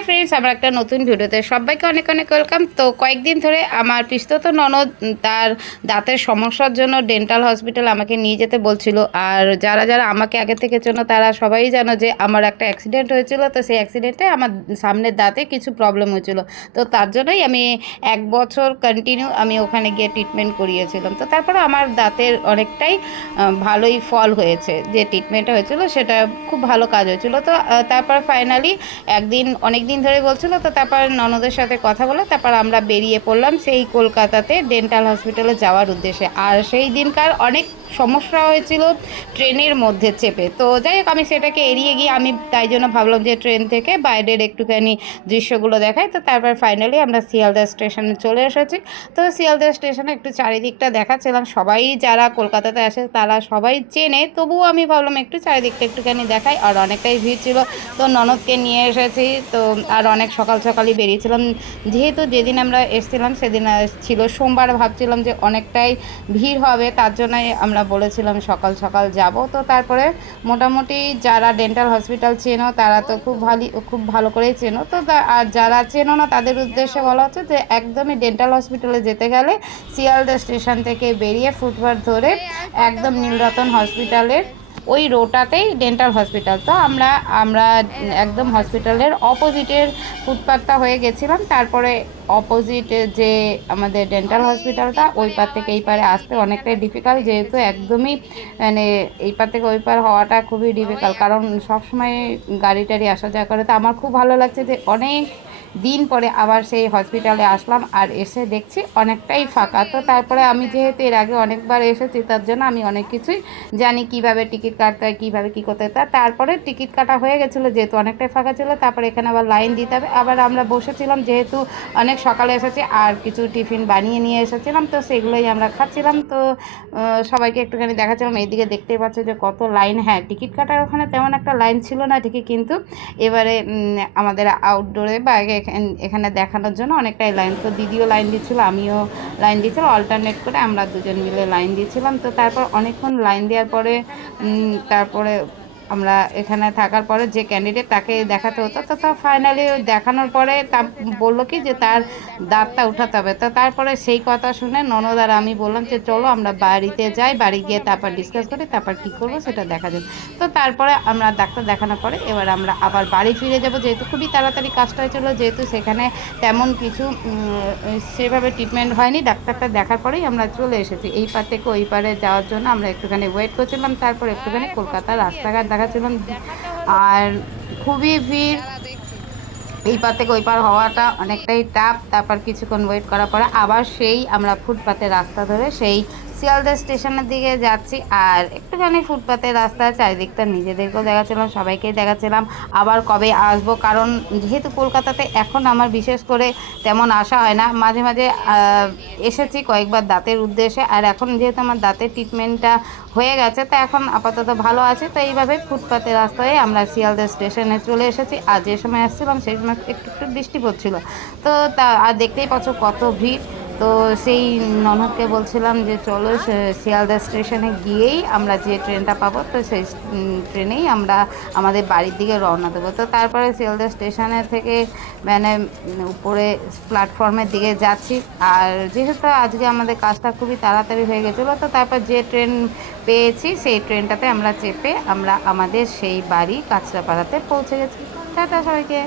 Hi friends, আমার একটা নতুন ভিডিওতে সবাইকে অনেক অনেক ওয়েলকাম। তো কয়েকদিন ধরে আমার পিস্তত ননদ তার দাঁতের সমস্যার জন্য ডেন্টাল হসপিটাল আমাকে নিয়ে যেতে বলছিল। আর যারা যারা আমাকে আগে থেকে চেনো তারা সবাই জানো যে আমার একটা অ্যাক্সিডেন্ট হয়েছিল। তো সেই অ্যাক্সিডেন্টে আমার সামনের দাঁতে কিছু প্রবলেম হয়েছিল। তো তার জন্যই আমি 1 বছর কন্টিনিউ আমি ওখানে গিয়ে ট্রিটমেন্ট করিয়েছিলাম। তো তারপরে আমার দাঁতের অনেকটাই ভালোই ফল হয়েছে। যে ট্রিটমেন্টটা হয়েছিল সেটা খুব ভালো কাজ হয়েছিল। তো তারপর ফাইনালি একদিন অনেক দিন ধরে বলছিল, তো তারপর ননদের সাথে কথা বলে তারপর আমরা বেরিয়ে পড়লাম সেই কলকাতাতে ডেন্টাল হসপিটালে যাওয়ার উদ্দেশ্যে। আর সেই দিনকার অনেক সমস্যা হয়েছিল ট্রেনের মধ্যে চেপে। তো যাই হোক, আমি সেটাকে এড়িয়ে গিয়ে আমি তাই জন্য ভাবলাম যে ট্রেন থেকে বাইরের একটুখানি দৃশ্যগুলো দেখাই। তো তারপর ফাইনালি আমরা শিয়ালদা স্টেশনে চলে এসেছি। তো শিয়ালদা স্টেশনে একটু চারিদিকটা দেখাচ্ছিলাম। সবাই যারা কলকাতাতে আসে তারা সবাই চেনে, তবুও আমি ভাবলাম একটু চারিদিকটা একটুখানি দেখাই। আর অনেকটাই ভিড় ছিল, তো ননদকে নিয়ে এসেছি। তো আর অনেক সকাল সকালই বেরিয়েছিলাম, যেহেতু যেদিন আমরা এসেছিলাম সেদিন ছিল সোমবার। ভাবছিলাম যে অনেকটাই ভিড় হবে, তার জন্যই আমরা বলেছিলাম সকাল সকাল যাব। তো তারপরে মোটামুটি যারা ডেন্টাল হসপিটাল চেনো তারা তো খুব ভালো করেই চেনো। তো আর যারা চেনো না তাদের উদ্দেশ্যে বলা হচ্ছে যে একদমই ডেন্টাল হসপিটালে যেতে গেলে শিয়ালদা স্টেশন থেকে বেরিয়ে ফুটপাথ ধরে একদম নীলরতন হসপিটালের ওই রোটাতেই ডেন্টাল হসপিটাল। তো আমরা আমরা একদম হসপিটালের অপোজিটের ফুটপাথটা হয়ে গেছিলাম। তারপরে অপোজিট যে আমাদের ডেন্টাল হসপিটালটা, ওই পার থেকে এই পারে আসতে অনেকটাই ডিফিকাল্ট, যেহেতু একদমই মানে এই পার থেকে ওই পার হওয়াটা খুবই ডিফিকাল্ট, কারণ সবসময় গাড়ি টাড়ি আসা যাওয়া করে। তো আমার খুব ভালো লাগছে যে অনেক দিন পরে আবার সেই হসপিটালে আসলাম আর এসে দেখছি অনেকটাই ফাঁকা। তো তারপরে আমি যেহেতু এর আগে অনেকবার এসেছি তার জন্য আমি অনেক কিছুই জানি, কিভাবে টিকিট কাটতে হয়, কীভাবে কী করতে হয়। তারপরে টিকিট কাটা হয়ে গেছিলো, যেহেতু অনেকটাই ফাঁকা ছিল। তারপরে এখানে আবার লাইন দিতে হবে। আবার আমরা বসেছিলাম, যেহেতু অনেক সকালে এসেছি আর কিছু টিফিন বানিয়ে নিয়ে এসেছিলাম, তো সেগুলোই আমরা খাচ্ছিলাম। তো সবাইকে একটুখানি দেখাচ্ছিলাম। এইদিকে দেখতেই পাচ্ছ যে কত লাইন। হ্যাঁ, টিকিট কাটার ওখানে তেমন একটা লাইন ছিল না ঠিকই, কিন্তু এবারে আমাদের আউটডোরে বা এখানে দেখানোর জন্য অনেকটাই লাইন। তো দিদিও লাইন দিচ্ছিল, আমিও লাইন দিয়েছিলাম, অল্টারনেট করে আমরা দুজন মিলে লাইন দিয়েছিলাম। তো তারপর অনেকক্ষণ লাইন দেওয়ার পরে তারপরে আমরা এখানে থাকার পরে যে ক্যান্ডিডেট তাকে দেখাতে হতো, তো ফাইনালি দেখানোর পরে তা বললো কি যে তার দাঁতটা উঠাতে হবে। তো তারপরে সেই কথা শুনে ননদ আর আমি বললাম যে চলো আমরা বাড়িতে যাই, বাড়ি গিয়ে তারপর ডিসকাস করি, তারপর কী করবো সেটা দেখা যাবে। তো তারপরে আমরা ডাক্তার দেখানোর পরে এবার আমরা আবার বাড়ি ফিরে যাব, যেহেতু খুবই তাড়াতাড়ি কাজটা হয়েছিল, যেহেতু সেখানে তেমন কিছু সেভাবে ট্রিটমেন্ট হয়নি। ডাক্তারটা দেখার পরেই আমরা চলে এসেছি। এই পার থেকে ওই পারে যাওয়ার জন্য আমরা একটুখানি ওয়েট করছিলাম। তারপর একটুখানি কলকাতার রাস্তাঘাট দেখাচ্ছিলাম। আর খুবই ভিড়, এই পার থেকে ওই পার হওয়াটা অনেকটাই টাফ। তারপর কিছুক্ষণ ওয়েট করার পরে আবার সেই আমরা ফুটপাতের রাস্তা ধরে সেই শিয়ালদা স্টেশনের দিকে যাচ্ছি। আর একটুখানি ফুটপাতের রাস্তায় চারিদিকটা নিজেদেরকেও দেখাচ্ছিলাম, সবাইকেই দেখাচ্ছিলাম আবার কবে আসবো, কারণ যেহেতু কলকাতাতে এখন আমার বিশেষ করে তেমন আসা হয় না। মাঝে মাঝে এসেছি কয়েকবার দাঁতের উদ্দেশ্যে। আর এখন যেহেতু আমার দাঁতের ট্রিটমেন্টটা হয়ে গেছে, তো এখন আপাতত ভালো আছে। তো এইভাবে ফুটপাতের রাস্তায় আমরা শিয়ালদা স্টেশনে চলে এসেছি। আর যে সময় আসছিলাম সেই সময় একটু একটু বৃষ্টি পড়ছিল। তো আর দেখতেই পাচ্ছ কত ভিড়। তো সেই ননদকে বলছিলাম যে চলো শিয়ালদা স্টেশনে গিয়েই আমরা যে ট্রেনটা পাবো, তো সেই ট্রেনেই আমরা আমাদের বাড়ির দিকে রওনা দেবো। তো তারপরে শিয়ালদা স্টেশনের থেকে মানে উপরে প্ল্যাটফর্মের দিকে যাচ্ছি। আর যেহেতু আজকে আমাদের কাজটা খুবই তাড়াতাড়ি হয়ে গেছিলো, তো তারপর যে ট্রেন পেয়েছি সেই ট্রেনটাতে আমরা চেপে আমরা আমাদের সেই বাড়ি কাঁচরাপাড়াতে পৌঁছে গেছি। টাটা সবাইকে।